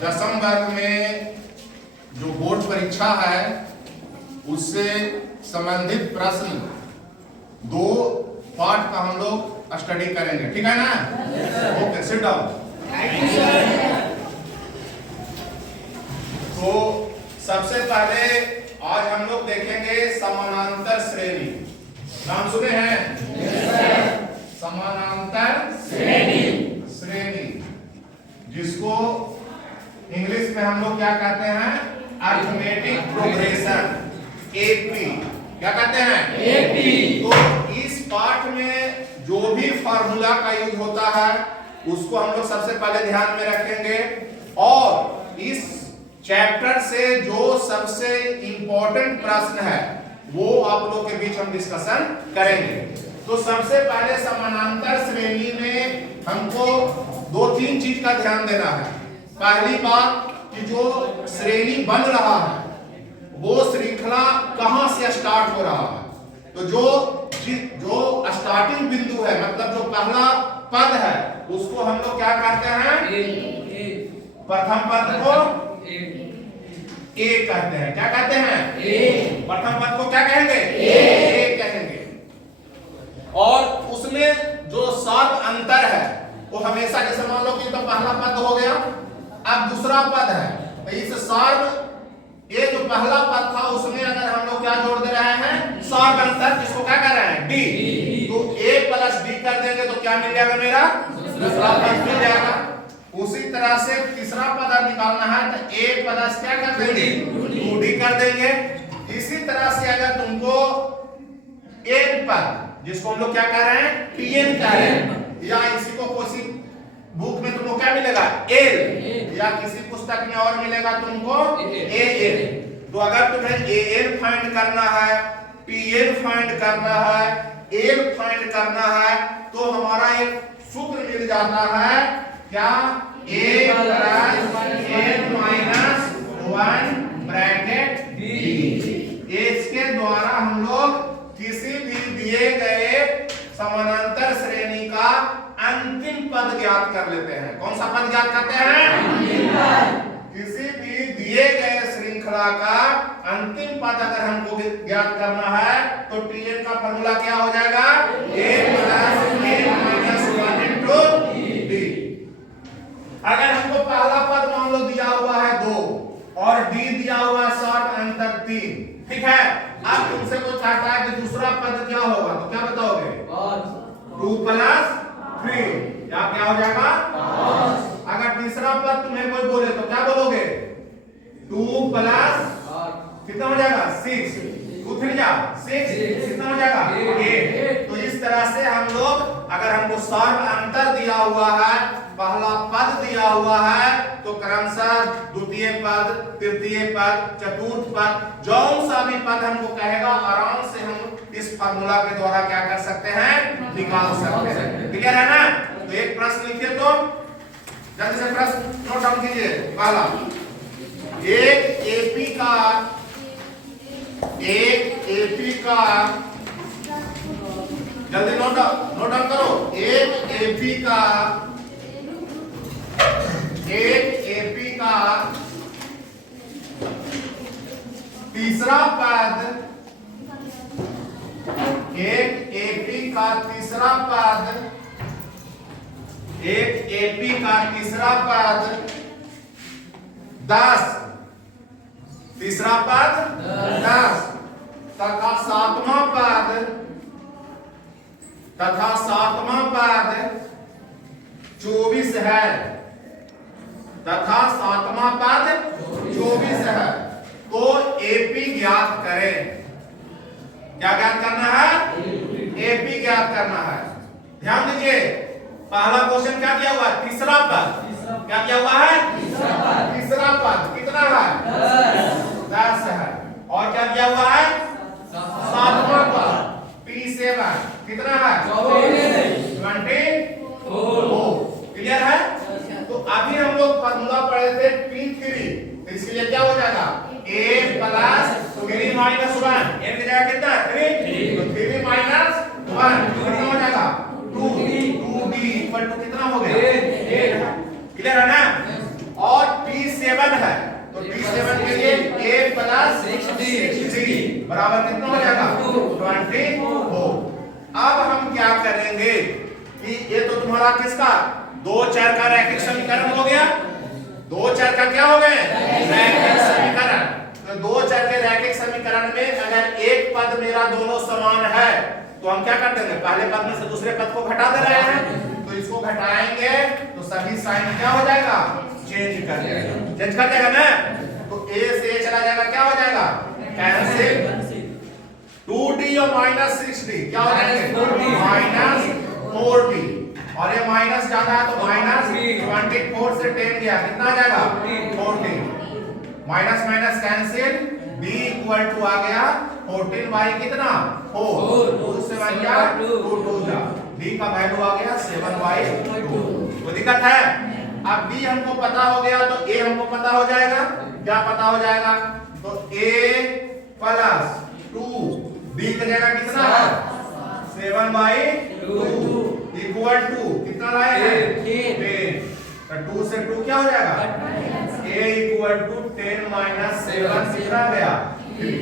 10वीं वर्ग में जो बोर्ड परीक्षा है उससे संबंधित प्रश्न 2 पार्ट का हम लोग स्टडी करेंगे, ठीक है ना? Okay, sit down. तो सबसे पहले आज हम लोग देखेंगे समानांतर श्रेणी। नाम सुने हैं? समानांतर श्रेणी, जिसको इंग्लिश में हम लोग क्या कहते हैं? Arithmetic progression, AP. क्या कहते हैं? एपी। तो इस पाठ में जो भी फार्मूला का यूज होता है उसको हम लोग सबसे पहले ध्यान में रखेंगे, और इस चैप्टर से जो सबसे इंपॉर्टेंट प्रश्न है वो आप लोग के बीच हम डिस्कशन करेंगे। तो सबसे पहले समानांतर श्रेणी में हमको 2-3 चीज का ध्यान देना है। पहली बात कि जो श्रेणी बन रहा है वो श्रृंखला कहां से स्टार्ट हो रहा है। तो जो स्टार्टिंग बिंदु है, मतलब जो पहला पद है, उसको हम लोग क्या कहते हैं? प्रथम पद को ए कहते हैं। क्या कहते हैं? ए। प्रथम पद को क्या कहेंगे? ए कहेंगे। और उसमें जो शब्द अंतर है वो हमेशा, जैसे मान लो कि तो पहला पद हो गया, अब दूसरा पद है, तो इस सर्व ये जो पहला पद था उसमें अगर हम लोग क्या जोड़ दे रहे हैं? शब्द अंतर, जिसको क्या कर रहे हैं? डी। तो ए प्लस डी कर देंगे तो क्या मिल जाएगा? मेरा दूसरा पद मिल जाएगा। उसी तरह से तीसरा पद निकालना है तो ए प्लस क्या कर देंगे? 2d कर देंगे। इसी तरह से अगर तुमको एन पद, जिसको हम लोग क्या कह रहे हैं? टीएन कह रहे हैं, या इसी को किसी बुक में तुमको क्या मिलेगा? एल, या किसी पुस्तक में और मिलेगा तुमको एएन। तो अगर तुम्हें एएन फाइंड करना है, टीएन फाइंड करना है, एल फाइंड करना है, तो हमारा एक सूत्र मिल जाता है, क्या? a plus n minus 1 bracket d। इसके द्वारा हम लोग किसी भी दिए गए समानांतर श्रेणी का अंतिम पद ज्ञात कर लेते हैं। कौन सा पद ज्ञात करते हैं? किसी भी दिए गए श्रृंखला का अंतिम पद अगर हमको ज्ञात करना है तो टीएन का फॉर्मूला क्या हो जाएगा? a plus n minus 1 into d। अगर हमको पहला पद मान लो दिया हुआ है 2 और d दिया हुआ है शॉर्ट अंतर 3, ठीक है? अब तुमसे कोई चाहता है कि दूसरा पद क्या होगा, तो क्या बताओगे? 2 प्लस 3, क्या हो जाएगा? 5। अगर तीसरा पद तुम्हें कोई बोले तो क्या बोलोगे? 2 प्लस कितना हो जाएगा? 6। 2 3 जा 6, कितना हो जाएगा? 8। तो इस तरह से हम लोग, अगर हमको शॉर्ट अंतर दिया हुआ है, पहला पद दिया हुआ है, तो क्रमशः द्वितीय पद, तृतीय पद, चतुर्थ पद, जौन सा भी पद हमको कहेगा आराम से हम इस फार्मूला के द्वारा क्या कर सकते हैं? निकाल सकते हैं। क्लियर है ना? तो एक प्रश्न लिखिए, तो जल्दी से प्रश्न नोट डाउन कीजिए। पहला, एक एपी का जल्दी नोट डाउन करो। एक एपी का तीसरा पद, एक एपी का तीसरा पद 10, तीसरा पद 10 तथा सातवां पद 24 है, तथा सातवां पद 24 है। तो एपी ज्ञात करें। क्या ज्ञात करना है? एपी ज्ञात करना है। ध्यान दीजिए, पहला क्वेश्चन क्या दिया हुआ है? तीसरा पद। क्या दिया हुआ है? तीसरा पद कितना है? 10 है। और क्या दिया हुआ है? सातवां पद P7 कितना है? 24। क्लियर है? तो अभी हम लोग फार्मूला पढ़े थे P3, तो इसलिए क्या हो जाएगा? a प्लस 3 माइनस 1, n की जगह कितना? 3, तो 3 माइनस 1 कितना हो जाएगा? 2d इक्वल टू कितना हो गया? 8। क्लियर है ना? और P7 D7 है तो D7 के लिए A प्लस 6D बराबर कितना हो जाएगा 24। अब हम क्या करेंगे कि ये तो तुम्हारा किसका दो चर का रैखिक समीकरण हो गया। दो चर का क्या हो गए रैखिक समीकरण। तो दो चर के रैखिक समीकरण में अगर एक पद मेरा दोनों समान है तो हम क्या कर देंगे पहले पद में से दूसरे पद को घटा दे रहे हैं तो इसको घटाएंगे तो सभी साइन क्या हो जाएगा चेंज कर जाएगा ना। तो A से A चला जाएगा क्या हो जाएगा कैंसिल 2D और माइनस 6D क्या हो जाएंगे माइनस 4D और ये माइनस ज्यादा है तो माइनस 24 से 10 गया कितना आ जाएगा 14 minus minus cancel D equal to आ गया 14 बाई कितना 4 2 से बन गया 2 2 जा D का वैल्यू आ गया 7 बाई 2। कोई दिक्कत है। अब D हमको पता हो गया तो A हमको पता हो जाएगा। क्या पता हो जाएगा तो A प्लस 2 D की जगह कितना है 7 बाई 2 इक्वल टू कितना लाए हैं 10 तो 2 से 2 क्या हो जाएगा A इक्वल टू 10 माइनस 7 कितना गया 3।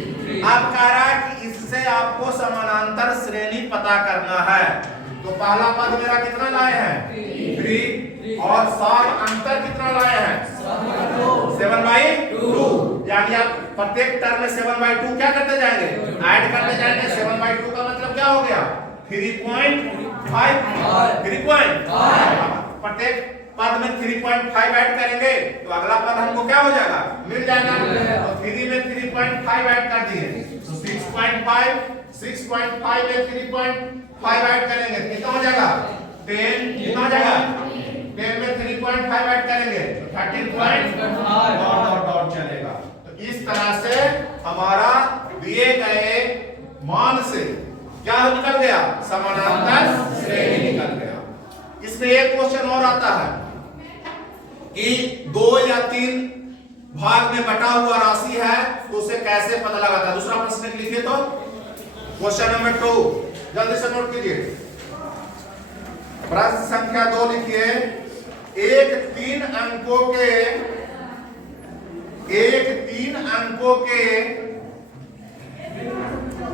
अब कह रहा है कि इससे आपको समानांतर श्रेणी पता करना है। तो पहला पद मेरा कितना लाए हैं 3 और अंतर कितना लाए हैं 7 बाई 2 यानी आप प्रत्येक टर्म में 7 बाई 2 क्या करते जाएंगे ऐड करते जाएंगे। 7 बाई 2 का मतलब क्या हो गया 3.5 प्रत्येक पद में 3.5 ऐड करेंगे तो अगला पद हमको क्या हो जाएगा मिल जाएगा। तो 3 में 3.5 ऐड कर दिए तो 6.5 में 3.5 ऐड करेंगे कितना हो जाएगा 10 कितना हो जाएगा 10 में 3.5 ऐड करेंगे तो 13.5 डॉट चलेगा। तो इस तरह से हमारा दिए गए मान से क्या निकल गया समानांतर श्रेणी निकल गया। इसमें एक क्वेश्चन और आता है कि 2 या 3 भाग में बटा हुआ राशि है तो उसे कैसे पता लगाता है। दूसरा प्रश्न लिखिए तो क्वेश्चन नंबर 2 जल्दी से नोट कीजिए। प्रश्न संख्या 2 लिखिए एक 3 अंकों के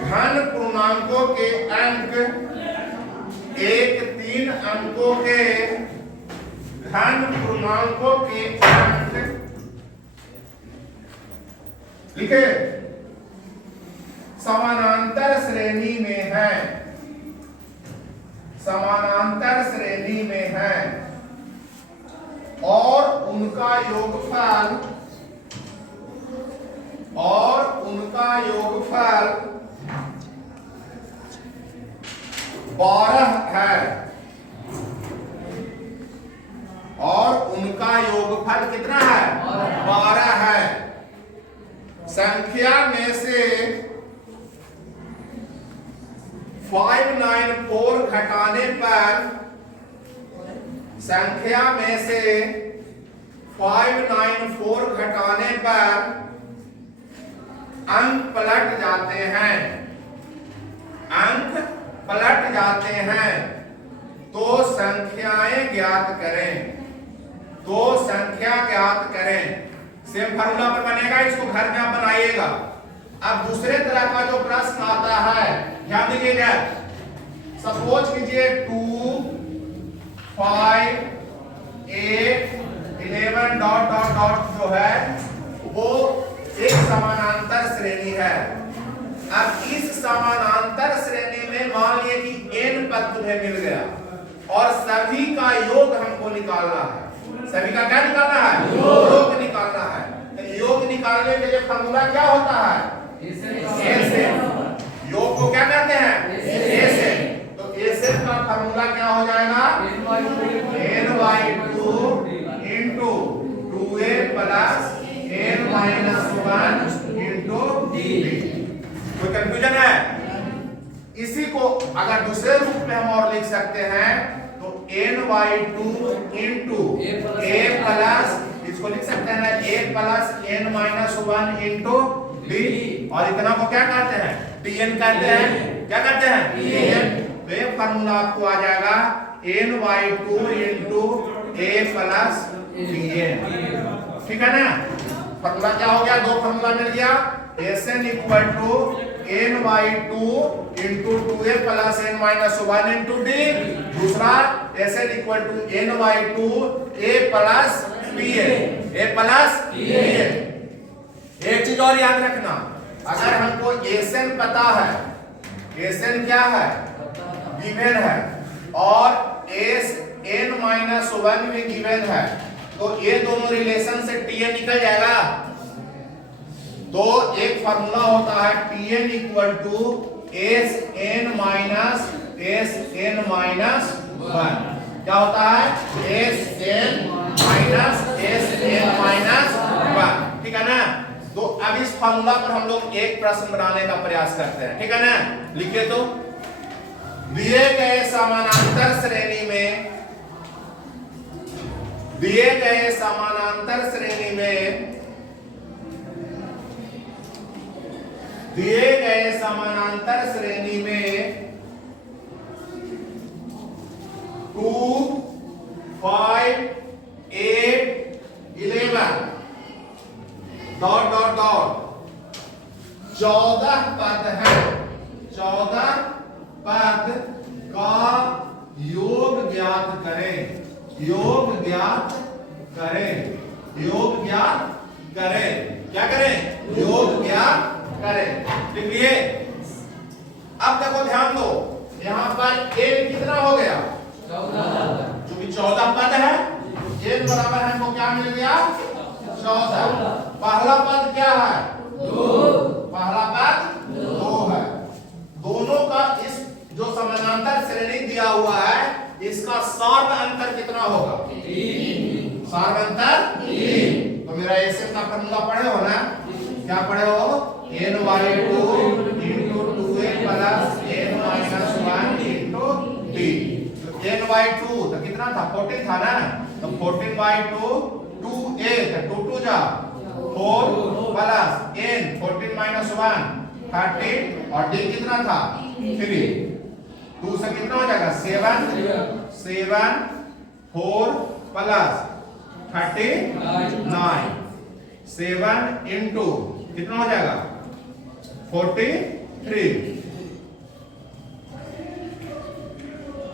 घन पूर्णांकों के अंक एक 3 अंकों के घन पूर्णांकों के अंक लिखे समानांतर श्रेणी में है और उनका योगफल 12 है और उनका योगफल कितना है 12 है। संख्या में से 594 घटाने पर अंक पलट जाते हैं तो संख्याएं ज्ञात करें। सेम फार्मूला पर बनेगा इसको घर में आप बनाइएगा। अब दूसरे तरह का जो प्रश्न आता है ध्यान दीजिएगा। सपोज कीजिए 2 5 8 11 डॉट डॉट डॉट जो है वो एक समानांतर श्रेणी है। अब इस समानांतर श्रेणी में मान लिए कि n पद तुम्हें मिल गया और सभी का योग हमको निकालना है। सभी का क्या निकालना है योग निकालना है। तो योग निकालने के लिए फार्मूला क्या होता है ऐसे योग को क्या कहते हैं ऐसे। तो ऐसे का फार्मूला क्या हो जाएगा n/2 into 2a plus n-1 into d। कोई कंफ्यूजन है? इसी को अगर दूसरे रूप में हम और लिख सकते हैं तो n/2 into a plus इसको लिख सकते हैं a plus n-1 into d और इतना को क्या कहते हैं dn कहते हैं। क्या कहते हैं dn। तो ये फार्मूला आपको आ जाएगा n/2 into a plus dn। ठीक है ना। फॉर्मूला क्या हो गया, दो फॉर्मूला मिल गया, Sn equal to n/2 into 2a plus n-1 into d, दूसरा Sn equal to n/2 a plus pa, a plus pa। एक चीज और याद रखना, अगर हमको Sn पता है, Sn क्या है, गिवन है, और Sn-1 भी गिवन है, तो ये दोनों रिलेशन से Tn निकल जाएगा। तो एक फार्मूला होता है Tn equal to Sn minus Sn-1, क्या होता है, Sn माइनस Sn-1, ठीक है ना। तो अब इस फार्मूला पर हम लोग एक प्रश्न बनाने का प्रयास करते हैं, ठीक है ना। लिखिए तो, दिए गए समानांतर श्रेणी में, दिए गए समानांतर श्रेणी में, दिए गए समानांतर श्रेणी में 2, 5, 8, 11 डॉट डॉट डॉट 14 पद है, 14 पद का योग ज्ञात करें, योग ज्ञात करें, योग ज्ञात करें, क्या करें, योग ज्ञात करें। लिख लिए। अब देखो ध्यान दो, यहां पर n कितना हो गया, 14, क्योंकि 14 पद है, n बराबर हमको क्या मिल गया, 14। पहला पद क्या है, 2, पहला पद 2 है। दोनों का इस जो समानांतर श्रेणी दिया हुआ है, इसका सार्व अंतर कितना होगा, 3, सार्व अंतर 3। तो मेरा Sn का फॉर्मूला पढ़े हो ना, क्या पढ़े हो, n/2 into 2a plus n-1 into d। तो n/2 तो कितना था, 14 था ना, तो 14/2 2a, तो 2 जा 4 प्लस n 14-1 13, और d कितना था, 3। 2 से कितना हो जाएगा, 7 4 प्लस 39, 7 इंटू कितना हो जाएगा, 43,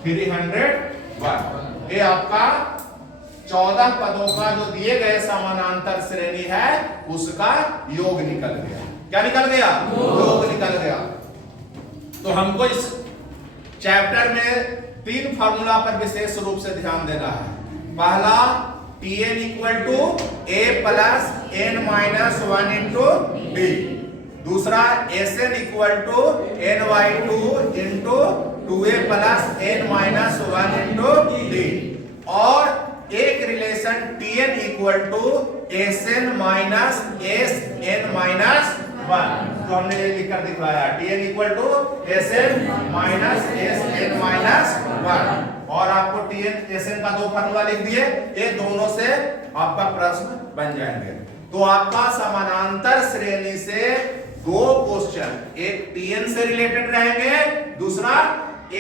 301। ये आपका 14 पदों का जो दिए गए समानांतर श्रेणी है, उसका योग निकल गया। क्या निकल गया, योग निकल गया। तो हमको इस चैप्टर में 3 फार्मूला पर विशेष रूप से ध्यान देना है। पहला Tn equal to a plus n-1 into d, दूसरा Sn equal to n/2 into 2a plus n-1 into d, और एक relation Tn equal to Sn minus Sn-1, तो हमने ये लिखकर दिखाया, Tn equal to Sn minus Sn-1, और आपको Tn Sn का 2 फार्मूला लिख दिए, ये दोनों से आपका प्रश्न बन जाएंगे। तो आपका समानांतर श्रेणी से 2 क्वेश्चन, एक Tn से रिलेटेड रहेंगे, दूसरा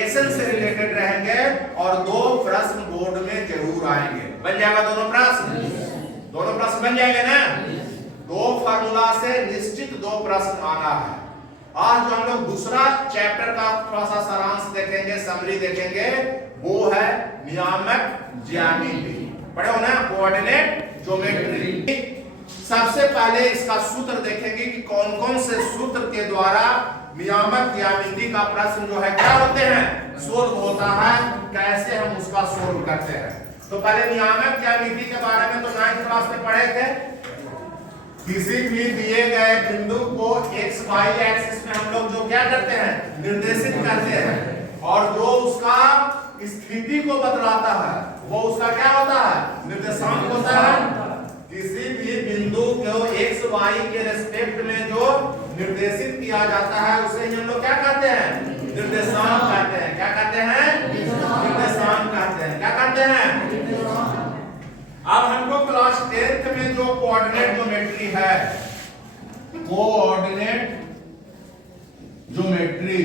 Sn से रिलेटेड रहेंगे, और 2 प्रश्न बोर्ड में जरूर आएंगे। बन जाएगा दोनों प्रश्न, दोनों प्रश्न बन जाएंगे ना। 2 फार्मूला से निश्चित 2 प्रश्न आना है। आज जो हम लोग दूसरा चैप्टर का थोड़ा सा सारांश देखेंगे, समरी देखेंगे, वो है नियामक ज्यामिति। पढ़े हो ना, कोऑर्डिनेट ज्योमेट्री। सबसे पहले इसका सूत्र देखेंगे कि कौन कौन से सूत्र के द्वारा नियामक ज्यामिति का प्रश्न जो है क्या होते हैं, सोल्व होता है, कैसे हम उसका सोल्व करते हैं। तो पहले नियामक ज्यामिति के बारे में तो 9th क्लास में पढ़े थे। किसी भी दिए गए बिंदु को x y एक्सिस में हम लोग जो क्या करते हैं, निर्देशित करते हैं, और जो उसका स्थिति को बतलाता है वो उसका क्या होता है, निर्देशांक होता है। किसी भी बिंदु को x y के रेस्पेक्ट में जो निर्देशित किया जाता है उसे हम लोग क्या कहते हैं, निर्देशांक कहते हैं। क्या कहते हैं, निर्देशांक कहते हैं। क्या कहते हैं। अब हमको क्लास 10th में जो कोऑर्डिनेट ज्योमेट्री है, कोऑर्डिनेट ज्योमेट्री,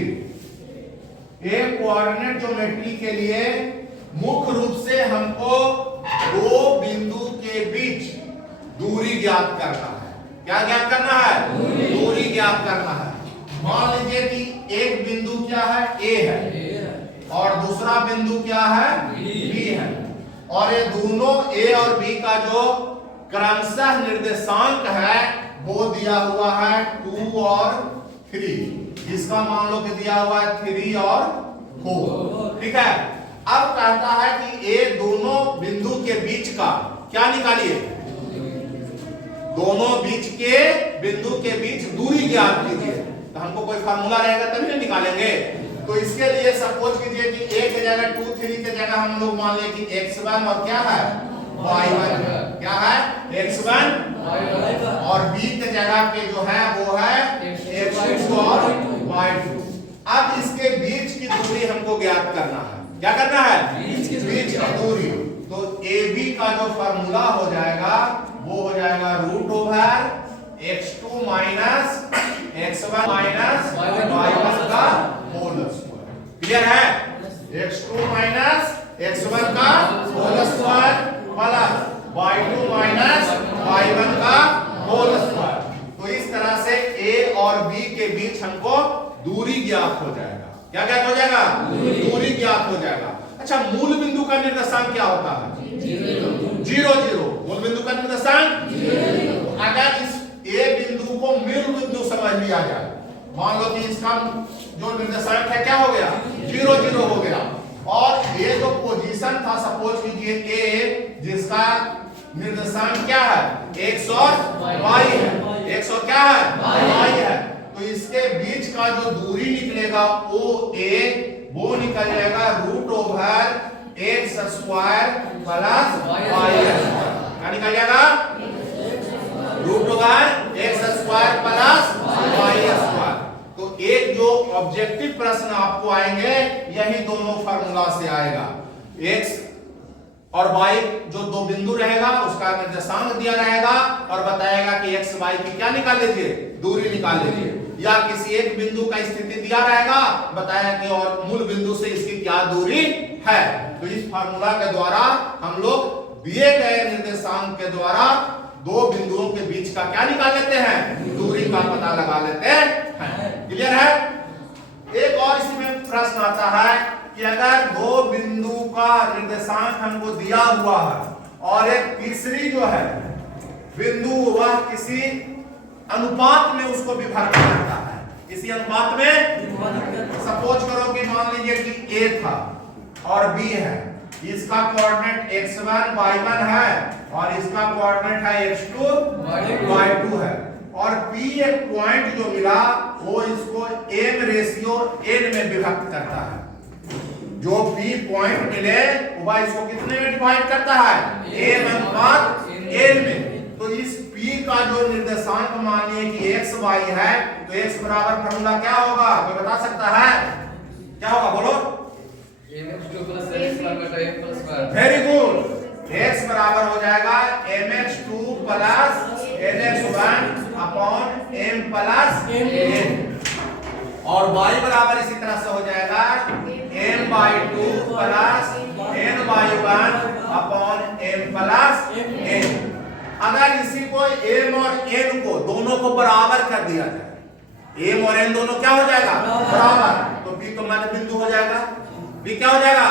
एक कोऑर्डिनेट ज्योमेट्री के लिए मुख्य रूप से हमको 2 बिंदु के बीच दूरी ज्ञात करना है। क्या ज्ञात करना है? दूरी ज्ञात करना है। मान लीजिए कि एक बिंदु क्या है? ए है और दूसरा बिंदु क्या है? बी है और ये दोनों ए और बी का जो क्रमशः निर्देशांक है वो दिया हुआ है 2 और 3। इसका मान लो कि दिया हुआ है 3 और 4। ठीक है। अब कहता है कि ये दोनों बिंदु के बीच का क्या निकालिए? दोनों बीच के बिंदु के बीच दूरी ज्ञात कीजिए। तो हमको कोई फार्मूला रहेगा तभी ना निकालेंगे। तो इसके लिए सपोज कीजिए कि ए के जगह 2 3 के जगह हम लोग मान लें कि x1 और क्या है? y1। क्या है? x1 और b के जगह पे जो है वो है x2 और y2। अब इसके बीच की दूरी हमको ज्ञात करना है। क्या करना है? बीच की दूरी। तो AB का जो फार्मूला हो जाएगा वो हो जाएगा √x2 minus x1 minus y1 का होल स्क्वायर। क्लियर है? x2 माइनस x1 का whole square plus y2 minus y1 का होल स्क्वायर। तो इस तरह से A और B के बीच हमको दूरी ज्ञात हो जाएगा। क्या ज्ञात हो जाएगा? दूरी ज्ञात हो जाएगा। अच्छा, मूल बिंदु का निर्देशांक क्या होता है? 0 0। मूल बिंदु का निर्देशांक 0। अगर इस A बिंदु को मूल बिंदु समझ लिया जाए, मान लो कि इसका जो निर्देशांक है क्या हो गया? 0 0 हो गया। और ये जो पोजीशन था सपोज कीजिए A जिसका निर्देशांक क्या है? x और y है। x और क्या है? y है। तो इसके बीच का जो दूरी निकलेगा OA वो निकल जाएगा √x² प्लस y²। क्या निकल जाएगा? √x² plus y²। तो एक जो ऑब्जेक्टिव प्रश्न आपको आएंगे यही दोनों फार्मूला से आएगा। x और y जो दो बिंदु रहेगा उसका निर्देशांक दिया रहेगा और बताएगा कि x y की क्या निकाल लीजिए? दूरी निकाल लीजिए। या किसी एक बिंदु का स्थिति दिया रहेगा, बताया कि और मूल बिंदु से इसकी क्या दूरी है। तो इस फार्मूला के द्वारा हम लोग दिए गए निर्देशांक के द्वारा दो बिंदुओं के बीच का क्या निकाल लेते हैं? दूरी का पता लगा लेते हैं। क्लियर है? एक और इसमें प्रश्न आता है कि अगर दो बिंदु का निर्देशांक हमको दिया हुआ है और एक तीसरी जो है बिंदु वह किसी अनुपात में उसको विभाजित करता है। इसी अनुपात में सपोज करो कि मान लीजिए कि A था और B है। इसका कोऑर्डिनेट x1 y1 है और इसका कोऑर्डिनेट है x2 y2 है। और P एक पॉइंट जो मिला वो इसको m/n में विभक्त करता है। जो P पॉइंट मिले वह इसको कितने में डिवाइड करता है? m/n में। तो इस P का जो निर्देशांक मानिए कि x y है तो x बराबर फार्मूला क्या होगा? कोई बता सकता है? क्या होगा? बोलो। Very good. x बराबर हो जाएगा mx2 plus nx1 upon m plus n और y बराबर इसी तरह से हो जाएगा m/2 plus n/1 upon m plus n। अगर इसी को m और n को दोनों को बराबर कर दिया जाए, m और n दोनों क्या हो जाएगा? बराबर। तो b तो मध्य बिंदु हो जाएगा। b क्या हो जाएगा?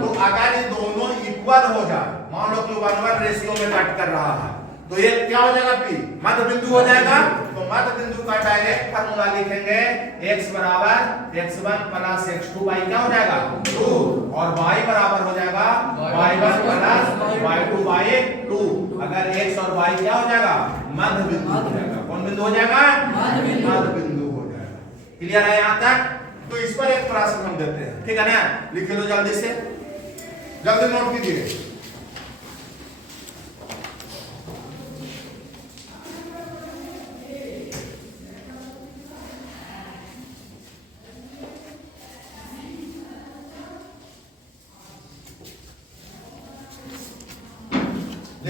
तो अगर ये दोनों इक्वल हो जाए, मान लो कि 1:1 रेशियो में कट कर रहा है, तो ये क्या हो जाएगा? p मध्य बिंदु हो जाएगा। तो मध्य बिंदु का डायरेक्ट फार्मूला लिखेंगे x बराबर x1 प्लस x2 y क्या हो जाएगा? 2 और y बराबर हो जाएगा y1 प्लस y2 by 2। अगर x और y क्या हो जाएगा? मध्य बिंदु हो जाएगा। कौन बिंदु हो जाएगा? मध्य बिंदु हो जाएगा। क्लियर है यहां तक? तो इस पर एक प्रश्न हम देते हैं, ठीक है ना? लिख लो जल्दी से, जल्दी नोट कीजिए।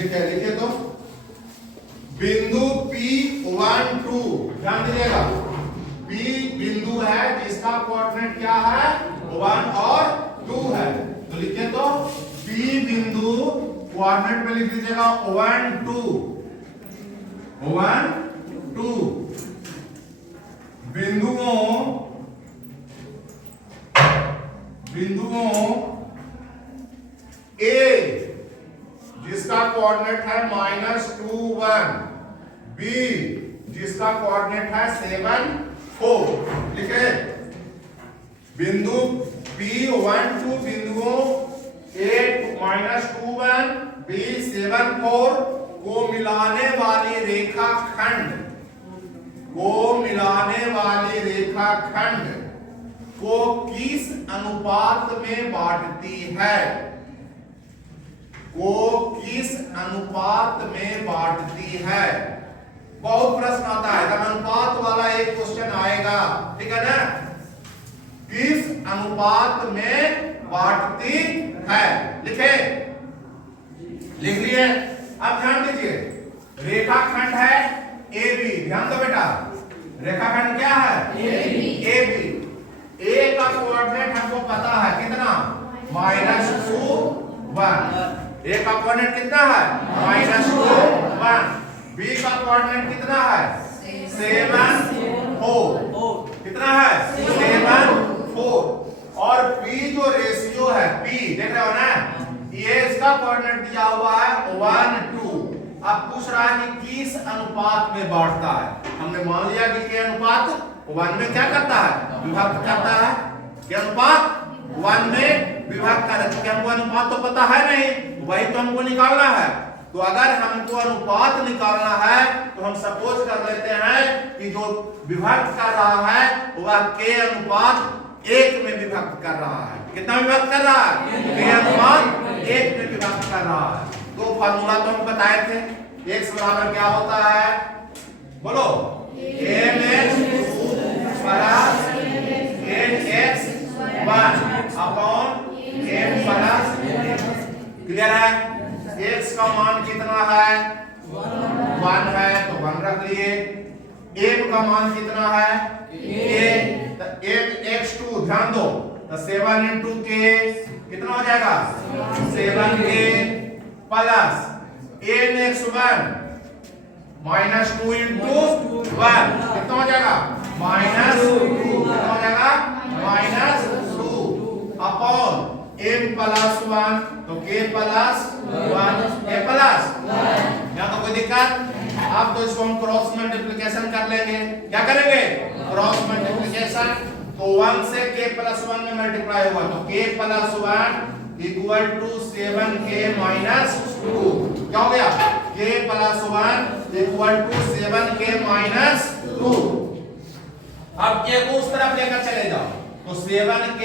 लिखे तो बिंदु P1 2, ध्यान दीजिएगा। P बिंदु है जिसका कोऑर्डिनेट क्या है? 1 और 2 है। तो लिखे तो P बिंदु कोऑर्डिनेट में लिख दीजिएगा 1 2 1 2 बिंदुओं A जिसका कोऑर्डिनेट है -2 1, B जिसका कोऑर्डिनेट है 7 4। लिखे बिंदु P1 2 बिंदुओं A -2 1 B 7 4 को मिलाने वाली रेखाखंड को किस अनुपात में बांटती है? बहुत प्रश्न आता है, जब अनुपात वाला एक क्वेश्चन आएगा, ठीक है ना, किस अनुपात में बांटती है, लिखे, लिख लिए। अब ध्यान दीजिए, रेखाखंड है AB, ध्यान दो बेटा, रेखाखंड क्या है? AB। A का कोऑर्डिनेट हमको पता है कितना? -2 1। A का कोऑर्डिनेट कितना है? -2 1। B का कोऑर्डिनेट कितना है? 7 4। कितना है? 7 4। और P जो रेशियो है, P देख रहे हो ना, ये इसका कोऑर्डिनेट दिया हुआ है 1 2। अब पूछ रहा है कि किस अनुपात में बांटता है। हमने मान लिया कि के अनुपात 1 में क्या करता है? विभक्त करता है। के अनुपात 1 में विभक्त करता है। हमको अनुपात तो पता है नहीं, वही तो हमको निकालना है। तो अगर हमको अनुपात निकालना है तो हम सपोज कर लेते हैं कि जो विभक्त कर रहा है वह के अनुपात 1 में विभक्त कर रहा है। कितना विभक्त कर रहा है? के अनुपात 1 में विभक्त कर रहा है। तो फार्मूला तो हम बताए थे, x बराबर क्या होता है? बोलो, mx plus nx1 upon m plus. Clear है? x का मान कितना है? 1 है, तो 1 रख लिए। m का मान कितना है? a, तो mx2 ध्यान दो, तो 7 into k कितना हो जाएगा? 7k प्लस nx1 -2 into 1 कितना हो जाएगा? -2। कितना हो जाएगा? -2 अपॉन m प्लस 1, तो k प्लस 1 k प्लस 1। यहाँ तो कोई दिक्कत? अब तो इसको हम क्रॉस मल्टीप्लिकेशन कर लेंगे। क्या करेंगे? Cross multiplication. तो 1 से k प्लस 1 में मल्टीप्लाई होगा, तो k plus 1 equal to 7k minus 2। क्या हो गया? k plus 1 equal to 7k minus 2। अब k को उस तरफ लेकर चले जाओ, तो 7k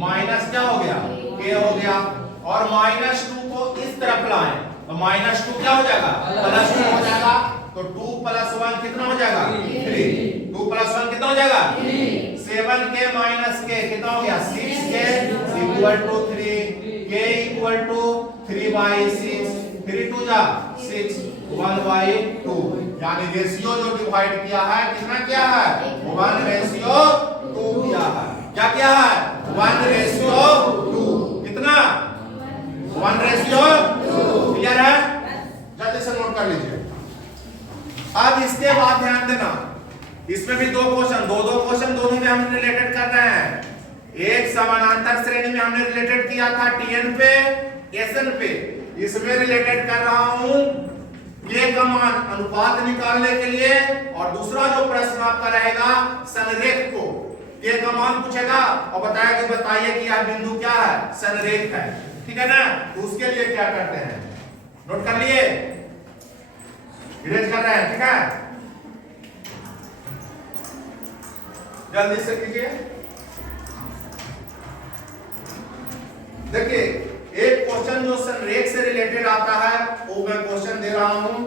माइनस क्या हो गया? k हो गया। और -2 को इस तरफ लाएं, तो -2 क्या हो जाएगा? +2 हो जाएगा। तो 2 प्लस 1 कितना हो जाएगा? 3। 2 प्लस 1 कितना हो जाएगा? 7k माइनस k कितना हो गया? 6k equal to 3। k equal to 3/6। 3 2 जा 6, 1/2। यानी रेशियो जो डिवाइड किया है कितना किया है? 1:2 किया है। क्या किया है? 1:2। कितना? 1:2। क्लियर है? जल्दी से नोट कर लीजिए। अब इसके बाद ध्यान देना, इसमें भी दो क्वेश्चन, दो क्वेश्चन दोनों में हम रिलेटेड कर रहे हैं। एक समानांतर श्रेणी में हमने रिलेटेड किया था TN पे, SN पे। इसमें रिलेटेड कर रहा हूं K का मान अनुपात निकालने के लिए, और दूसरा जो प्रश्न आपका रहेगा संरेख को K का मान पूछेगा और बताया कि बताइए कि यह बिंदु क्या है? संरेख है। ठीक है ना? तो उसके लिए क्या करते हैं? नोट कर लिए? इरेज कर रहे हैं, ठीक है? जल्दी से कीजिए। देखिए, एक क्वेश्चन जो संरेख से रिलेटेड आता है वो मैं क्वेश्चन दे रहा हूं।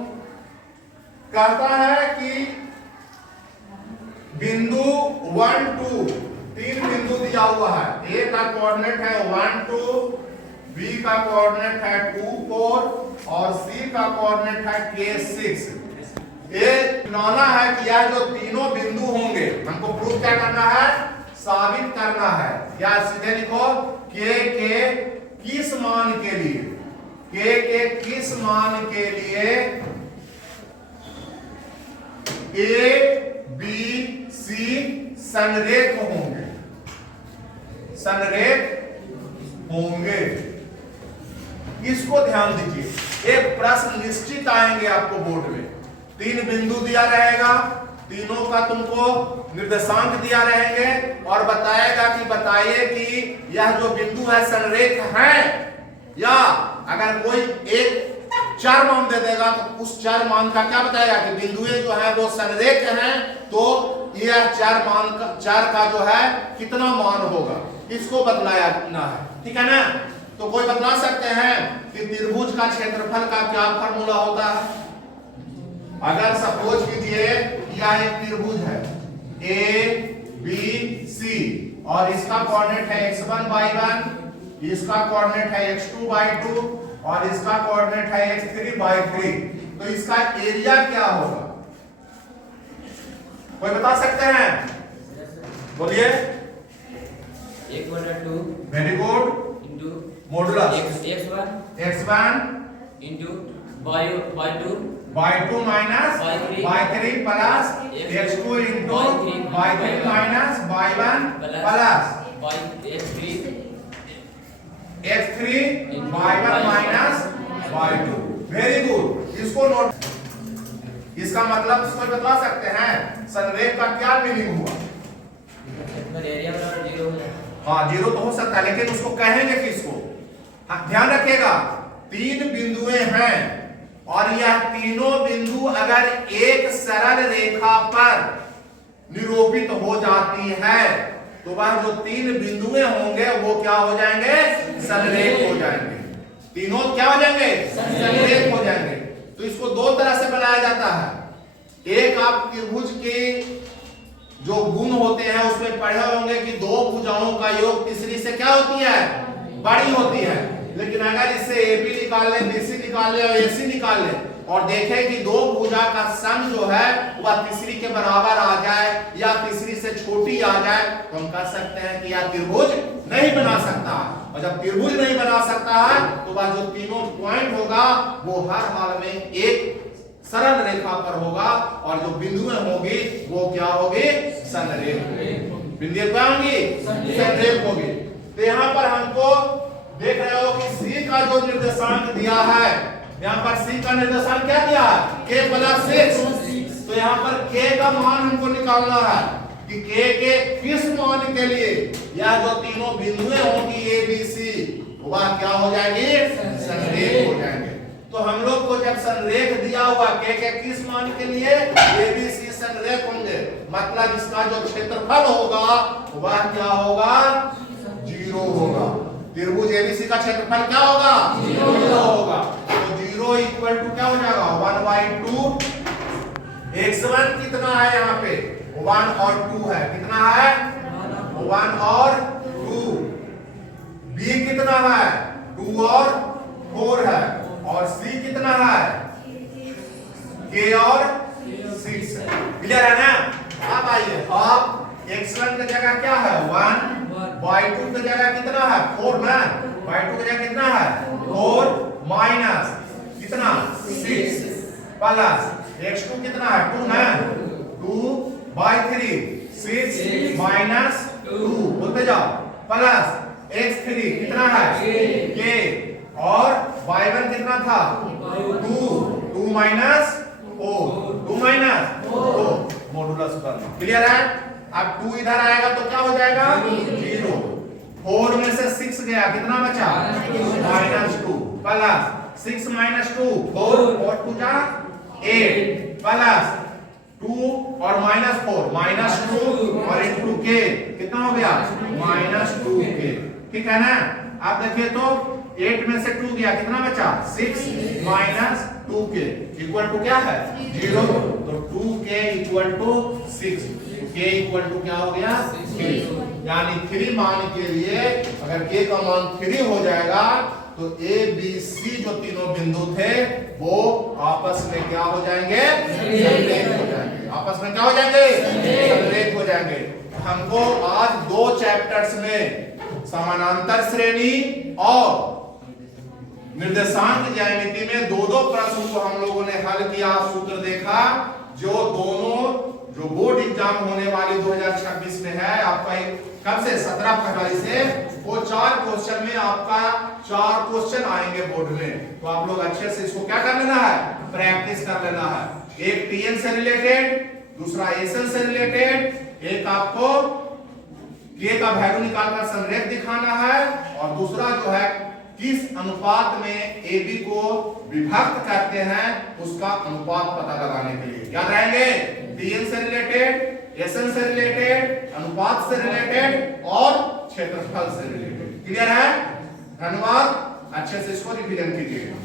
कहता है कि बिंदु 1 2, 3 बिंदु दिया हुआ है। A का कोऑर्डिनेट है 1 2, B का कोऑर्डिनेट है 2 4 और C का कोऑर्डिनेट है k 6। ये मानना है कि यह जो तीनों बिंदु होंगे, हमको प्रूफ क्या करना है? साबित करना है। या सीधे लिखो k के किस मान के लिए, k के किस मान के लिए ए बी सी संरेख होंगे, संरेख होंगे। इसको ध्यान दीजिए, एक प्रश्न निश्चित आएंगे आपको बोर्ड में, 3 बिंदु दिया रहेगा, तीनों का तुमको निर्देशांक दिया रहेंगे और बताएगा कि बताइए कि यह जो बिंदु है संरेख है, या अगर कोई एक चार मान दे देगा तो उस चार मान का क्या बताएगा कि बिंदुएं जो है वो संरेख हैं, तो यह चार का जो है कितना मान होगा, इसको बतलाया है, ठीक है ना। तो कोई बतला सकते हैं कि त्रिभुज का क्षेत्रफल का क्या फार्मूला होता है? अगर सपोज कीजिए यह एक त्रिभुज है ए बी सी और इसका कोऑर्डिनेट है x1 y1, इसका कोऑर्डिनेट है x2 y2 और इसका कोऑर्डिनेट है x3 y3, तो इसका एरिया क्या होगा? कोई बता सकते हैं? बोलिए। 1/2 very good. into modulus x1 into y2 minus y3 plus x2 into y3 minus y1 plus x3 y1 minus y2। Very good, इसको नोट। इसका मतलब इसको बता सकते हैं संरेख का क्या मीनिंग हुआ? एरिया बराबर 0 हो जाए। हाँ, 0 तो हो सकता है, लेकिन उसको कहेंगे किसको? हाँ, ध्यान रखिएगा, 3 बिंदुएं हैं और यह तीनों बिंदु अगर एक सरल रेखा पर निरूपित हो जाती है तो वह जो 3 बिंदुएं होंगे वो क्या हो जाएंगे? संरेख हो जाएंगे। तीनों क्या हो जाएंगे? संरेख हो जाएंगे। तो इसको 2 तरह से बनाया जाता है। एक आप त्रिभुज के जो गुण होते हैं उसमें पढ़े होंगे कि 2 भुजाओं का योग तीसरी से क्या होती है? बड़ी होती है। लेकिन अगर इससे एबी निकाल ले, बीसी निकाल ले और एसी निकाल ले और देखें कि 2 भुजा का सम जो है वह तीसरी के बराबर आ जाए या तीसरी से छोटी आ जाए, तो हम कह सकते हैं कि यह त्रिभुज नहीं बना सकता। और जब त्रिभुज नहीं बना सकता है तो वह जो तीनों पॉइंट होगा वो हर हाल में एक सरल रेखा पर होगा और जो बिंदुएं होगी वो क्या होगी? संरेख होगी। बिंदुएं क्या होंगी? संरेख होगी। तो यहाँ पर हमको देख रहे हो कि सी का जो निर्देशांक दिया है, यहाँ पर सी का निर्देशांक क्या दिया है? k + 6। तो यहाँ पर k का मान हमको निकालना है कि k के किस मान के लिए यह जो तीनों बिंदुएं होंगी ए बी सी वह क्या हो जाएगी? संरेख हो जाएंगे। तो हम लोग को जब संरेख दिया हुआ k के किस मान के लिए ए बी सी संरेख होंगे, मतलब इसका जो क्षेत्रफल होगा वह क्या होगा? 0 होगा। त्रिभुज एबीसी का क्षेत्रफल क्या होगा? 0 होगा। तो 0 इक्वल टू क्या हो जाएगा? 1/2। x1 कितना है यहाँ पे? 1 और 2 है। कितना है? 1 और 2। b कितना है? 2 और 4 है। और c कितना है? k और 6 है। क्लियर है ना? अब आइए, अब x1 की जगह क्या है? 1, y2 की जगह कितना है? 4 ना। y2 की जगह कितना है? 4 माइनस कितना? 6 प्लस x2 कितना है? 2 ना। 2/3 6 माइनस 2 बोलते जाओ प्लस x3 कितना है? k और y1 कितना था? 2 माइनस 4 मॉडुलस करना। क्लियर है? अब 2 इधर आएगा तो क्या हो जाएगा? 0। 4 में से 6 गया, कितना बचा? -2 प्लस 6 - 2 4 और 2 जा 8 प्लस 2 और -4 -2 और इनटू k कितना हो गया? -2k। ठीक है ना? आप देखिए तो 8 में से 2 गया, कितना बचा? 6 - 2k इक्वल टू क्या है? 0। तो 2k equal to 6, k equal to क्या हो गया? 3। यानी 3 मान के लिए अगर k का मान 3 हो जाएगा तो a b c जो तीनों बिंदु थे वो आपस में क्या हो जाएंगे? संरेख हो जाएंगे। आपस में क्या हो जाएंगे? संरेख हो जाएंगे। हमको आज 2 चैप्टर्स में समानांतर श्रेणी और निर्देशांक ज्यामिति में 2 प्रश्न को हम लोगों ने हल किया, सूत्र देखा। जो दोनों जो बोर्ड एग्जाम होने वाली 2026 में है आपका, कब से 17 फरवरी से, वो 4 क्वेश्चन में आपका 4 क्वेश्चन आएंगे बोर्ड में। तो आप लोग अच्छे से इसको क्या कर लेना है, प्रैक्टिस कर लेना है। एक टीएन से रिलेटेड, दूसरा एसएन से रिलेटेड, एक आपको के का वैल्यू निकालकर संरेख दिखाना है, और दूसरा जो है किस अनुपात में AB को विभक्त करते हैं उसका अनुपात पता लगाने के लिए याद रहेंगे। टीएन से रिलेटेड, एसएन से रिलेटेड, अनुपात से रिलेटेड और क्षेत्रफल से रिलेटेड। क्लियर है? धन्यवाद। अच्छे से इसको रिवीजन कीजिएगा।